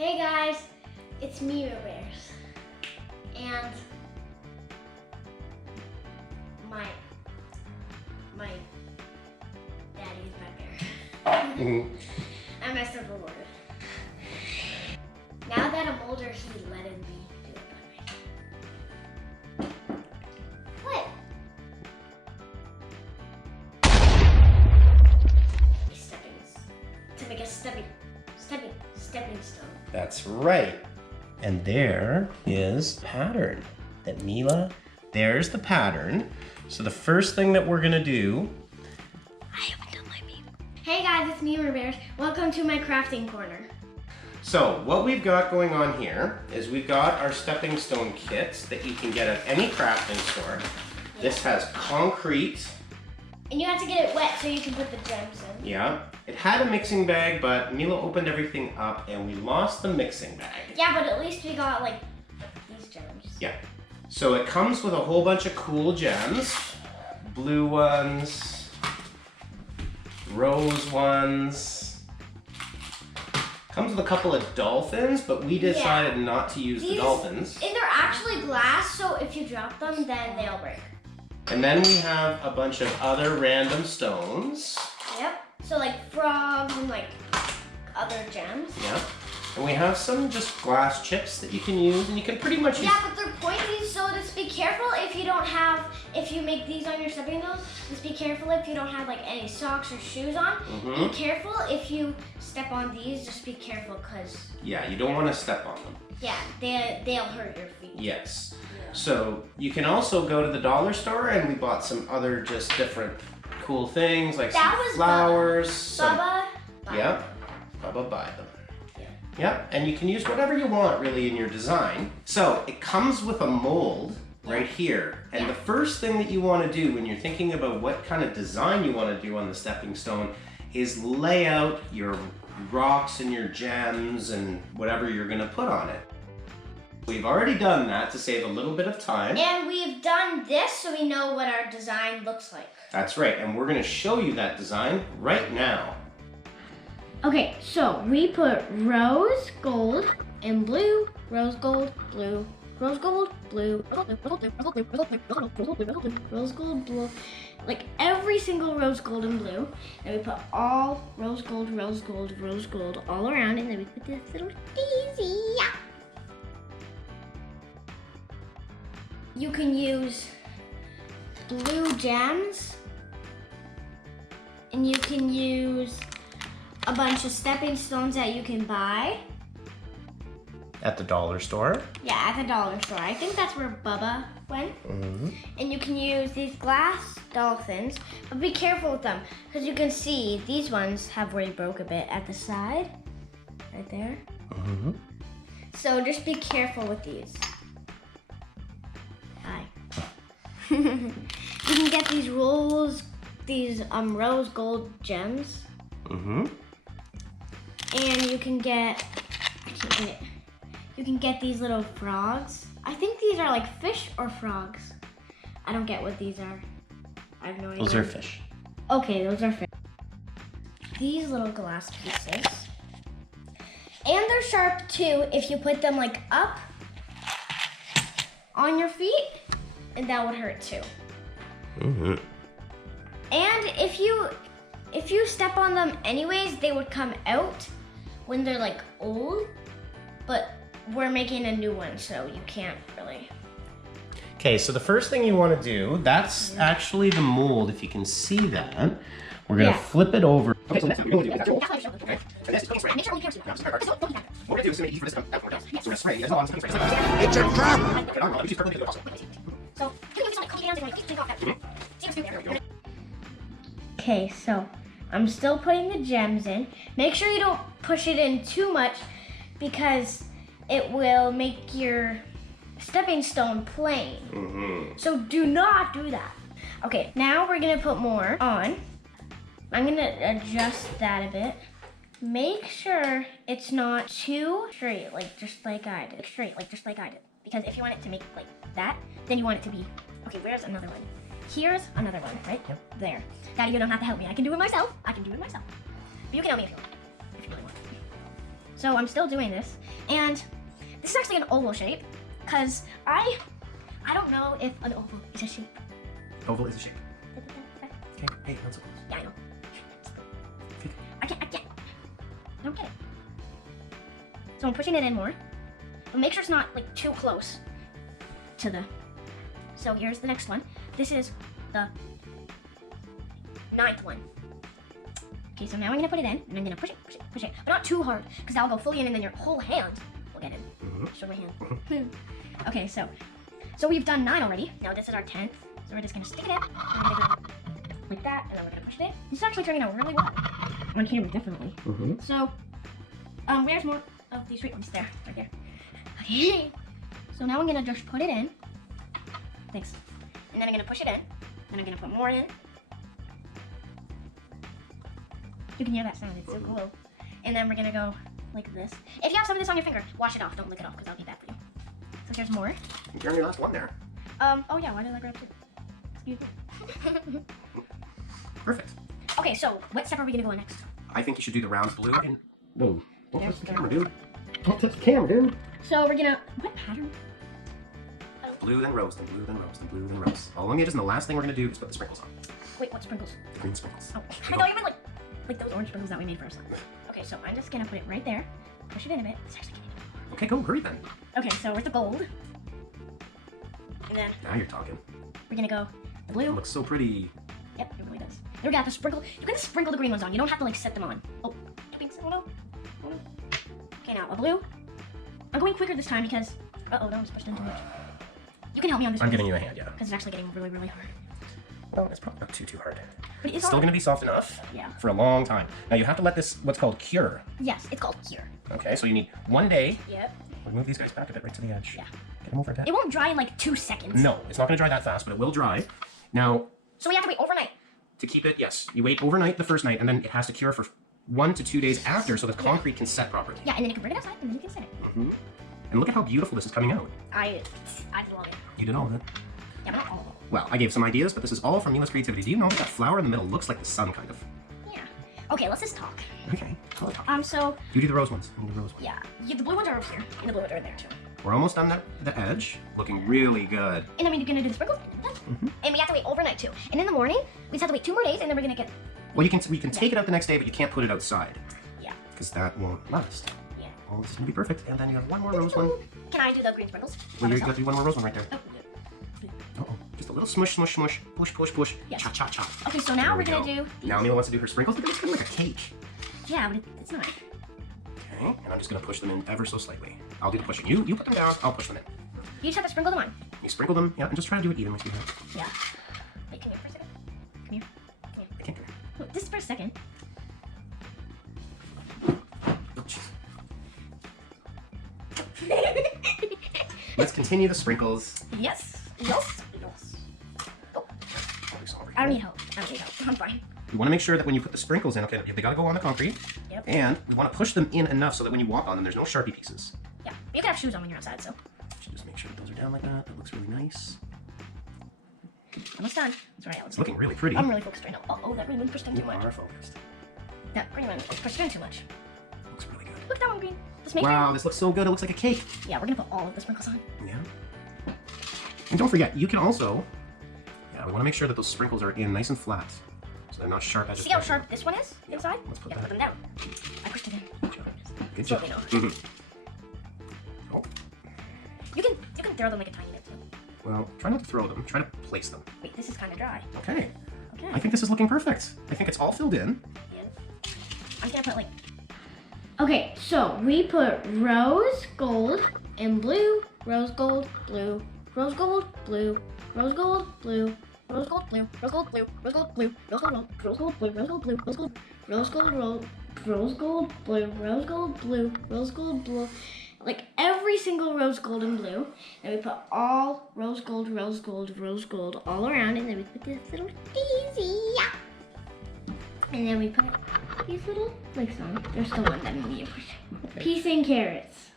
Hey guys, it's Meemer Bears, and my daddy's my bear. I messed up a little bit. Now that I'm older, he letting me do it my way. What? To make a stepping stone. That's right. And there is the pattern that Mila, there's the pattern. So the first thing that we're gonna do, I haven't done my meme. Hey guys, it's Meemer Bears. Welcome to my crafting corner. so what we've got going on here is we've got our stepping stone kits that you can get at any crafting store. Yeah. This has concrete. And you have to get it wet so you can put the gems in. Yeah. It had a mixing bag, but Mila opened everything up and we lost the mixing bag. Yeah, but at least we got like these gems. Yeah. So it comes with a whole bunch of cool gems. Blue ones, rose ones. Comes with a couple of dolphins, but we decided not to use the dolphins. And they're actually glass, so if you drop them, then they'll break. And then we have a bunch of other random stones. Yep. So like frogs and like other gems. Yeah. And we have some just glass chips that you can use, and you can pretty much use. Yeah, but they're pointy, so just be careful if you don't have, if you make these on your stepping stones, just be careful if you don't have like any socks or shoes on. Be careful if you step on these, just be careful because. Yeah, you don't want to step on them. Yeah, they'll hurt your feet. Yes. Yeah. So you can also go to the dollar store, and we bought some other just different cool things like some flowers. Bubba. Yeah. Bubba buy them. Yep, and you can use whatever you want really in your design. So it comes with a mold right here. And the first thing that you want to do when you're thinking about what kind of design you want to do on the stepping stone is lay out your rocks and your gems and whatever you're going to put on it. We've already done that to save a little bit of time. And we've done this so we know what our design looks like. That's right, and we're going to show you that design right now. Okay, so we put rose gold and blue, rose gold, blue, rose gold, blue, rose gold, blue, like every single rose gold and blue. And we put all rose gold, rose gold, rose gold all around, and then we put this little daisy. You can use blue gems, and you can use a bunch of stepping stones that you can buy. At the dollar store? Yeah, at the dollar store. I think that's where Bubba went. And you can use these glass dolphins, but be careful with them, because you can see these ones have already broke a bit at the side, right there. So just be careful with these. Hi. You can get these rose gold gems. And you can get, you can get these little frogs. I think these are like fish or frogs. I don't get what these are. I have no idea. Those are fish. Okay, those are fish. These little glass pieces. And they're sharp too if you put them like up on your feet, and that would hurt too. And if you step on them anyways, they would come out when they're like old, but we're making a new one, so you can't really. Okay, so the first thing you want to do, that's actually the mold, if you can see that. We're gonna flip it over. Okay, so next what we're gonna do is what we're gonna do is make it easy for this to come out more down. So we're gonna spray as long as it's a trap! Okay, so I'm still putting the gems in. Make sure you don't push it in too much because it will make your stepping stone plain. So do not do that. Okay, now we're gonna put more on. I'm gonna adjust that a bit. Make sure it's not too straight, like just like I did. Straight, like just like I did. Because if you want it to make like that, then you want it to be, okay, where's another one? Here's another one, right? Yep. There. Daddy, you don't have to help me. I can do it myself. I can do it myself. But you can help me if you want. If you really want. So I'm still doing this, and this is actually an oval shape, because I don't know if an oval is a shape. Oval is a shape. Okay, hey, not so close. Yeah, I know. I can't. I don't get it. So I'm pushing it in more, but make sure it's not like too close to the. So here's the next one. This is the 9th one. Okay, so now I'm gonna put it in, and I'm gonna push it, but not too hard, because that'll go fully in, and then your whole hand will get in. Show my hand. Okay, so we've done 9 already. Now this is our 10th. So we're just gonna stick it in. We're gonna go like that, and then we're gonna push it in. This is actually turning out really well. On camera, definitely. So, where's more of these straight ones? There, right there. Okay. So now I'm gonna just put it in. Thanks. And then I'm gonna push it in. And I'm gonna put more in. You can hear that sound, it's so cool. And then we're gonna go like this. If you have some of this on your finger, wash it off. Don't lick it off, because that'll be bad for you. So here's more. You're on your last one there. Oh yeah, why did I grab 2? Excuse me. Perfect. Okay, so what step are we gonna go on next? I think you should do the round blue and... No. Don't touch the There's camera, dude. Don't touch the camera, dude. So we're gonna... What pattern? Blue, then rose, then blue, then rose, then blue, then rose. All along edges, and the last thing we're gonna do is put the sprinkles on. Wait, what sprinkles? The green sprinkles. Oh, I thought you meant like those orange sprinkles that we made for ourselves. Okay, so I'm just gonna put it right there. Push it in a bit. It's actually getting it. Okay, go, hurry then. Okay, so where's the gold? And then Now you're talking. we're gonna go the blue. It looks so pretty. Yep, it really does. Then we're gonna have to sprinkle. You're gonna sprinkle the green ones on. You don't have to like set them on. Oh, oh no. Oh no. Okay, now a blue. I'm going quicker this time because. Uh oh, that was pushed in too much. You can help me on this. I'm giving you a hand, yeah. Because it's actually getting really, really hard. Well, it's probably not too hard. But It's still hard. gonna be soft enough. Yeah. For a long time. Now you have to let this what's called cure. Yes, it's called cure. Okay, so you need 1 day. Yep. We'll move these guys back a bit right to the edge. Yeah. Get them over that. It won't dry in like 2 seconds. No, it's not gonna dry that fast, but it will dry. Now, So we have to wait overnight. to keep it, yes, you wait overnight the first night, and then it has to cure for 1 to 2 days after, so the concrete can set properly. Yeah, and then you can bring it outside, and then you can set it. And look at how beautiful this is coming out. I love it. You did all of it. Yeah, but not all of it. Well, I gave some ideas, but this is all from Mila's creativity. Do you know that flower in the middle looks like the sun, kind of? Yeah. Okay, let's just talk. Okay. I'll talk. So You do the rose ones. You do the rose ones. yeah, the blue ones are over here, and the blue ones are in there too. We're almost done the edge. Looking really good. And then we're gonna do the sprinkles, and then we're done. And we have to wait overnight too. And in the morning, we just have to wait 2 more days, and then we're gonna get. Well, we can take it out the next day, but you can't put it outside. Yeah. Because that won't last. Yeah. Well, this is gonna be perfect. And then you have 1 more rose one. Can I do the green sprinkles? Well, you got to do 1 more rose one right there. Oh, Uh-oh. Just a little smush, smush, smush. Push, push, push. Yes. Cha, cha, cha. okay, so now There we're we gonna go. do. Now Mila wants to do her sprinkles. Look at this, kind of like a cake. Yeah, but it's not. Okay, and I'm just gonna push them in ever so slightly. I'll do the pushing. You put them down, I'll push them in. You just have to sprinkle them on. You sprinkle them, yeah, and just try to do it evenly, sweetheart. Yeah. Wait, come here for a second. Come here. Come here. I can't do it. Wait, just for a second. Oh, jeez. Let's continue the sprinkles. Yes. Yes. Yes. Oh, I'll do some over I don't here. need help. I don't need help. I'm fine. You want to make sure that when you put the sprinkles in, okay, they gotta go on the concrete. Yep. And we want to push them in enough so that when you walk on them, there's no Sharpie pieces. Yeah. But you can have shoes on when you're outside, so. Should just make sure that those are down like that. That looks really nice. Almost done. That's right. It's looking really pretty. I'm really focused right now. Oh, that green one pushed in too You much. are focused. That green one pushed in too much. Looks really good. Look at that one green. Let's make Wow, this looks so good. It looks like a cake. it. Yeah, we're gonna put all of the sprinkles on. Yeah. And don't forget, you can also, yeah, we want to make sure that those sprinkles are in nice and flat. So they're not sharp edges. See how sharp this one is inside? Let's put Yeah, that. put them down. I pushed it in. Good job. Slowly now. Mhm. Oh, You can throw them like a tiny bit too. well, try not to throw them. Try to place them. Wait, this is kind of dry. Okay. Okay. I think this is looking perfect. I think it's all filled in. Yeah. I'm gonna put like. Okay, so we put rose gold and blue, rose gold, blue, rose gold, blue, rose gold, blue, rose gold, blue, rose gold, blue, rose gold, blue, rose gold, rose gold, blue, rose gold, blue, rose gold, rose gold, rose gold, blue, rose gold, blue, rose gold, blue. Like every single rose gold and blue. And we put all rose gold, rose gold, rose gold all around, and then we put this little daisy. And then we put these little flakes on. There's still one that we need to push. Peas and carrots.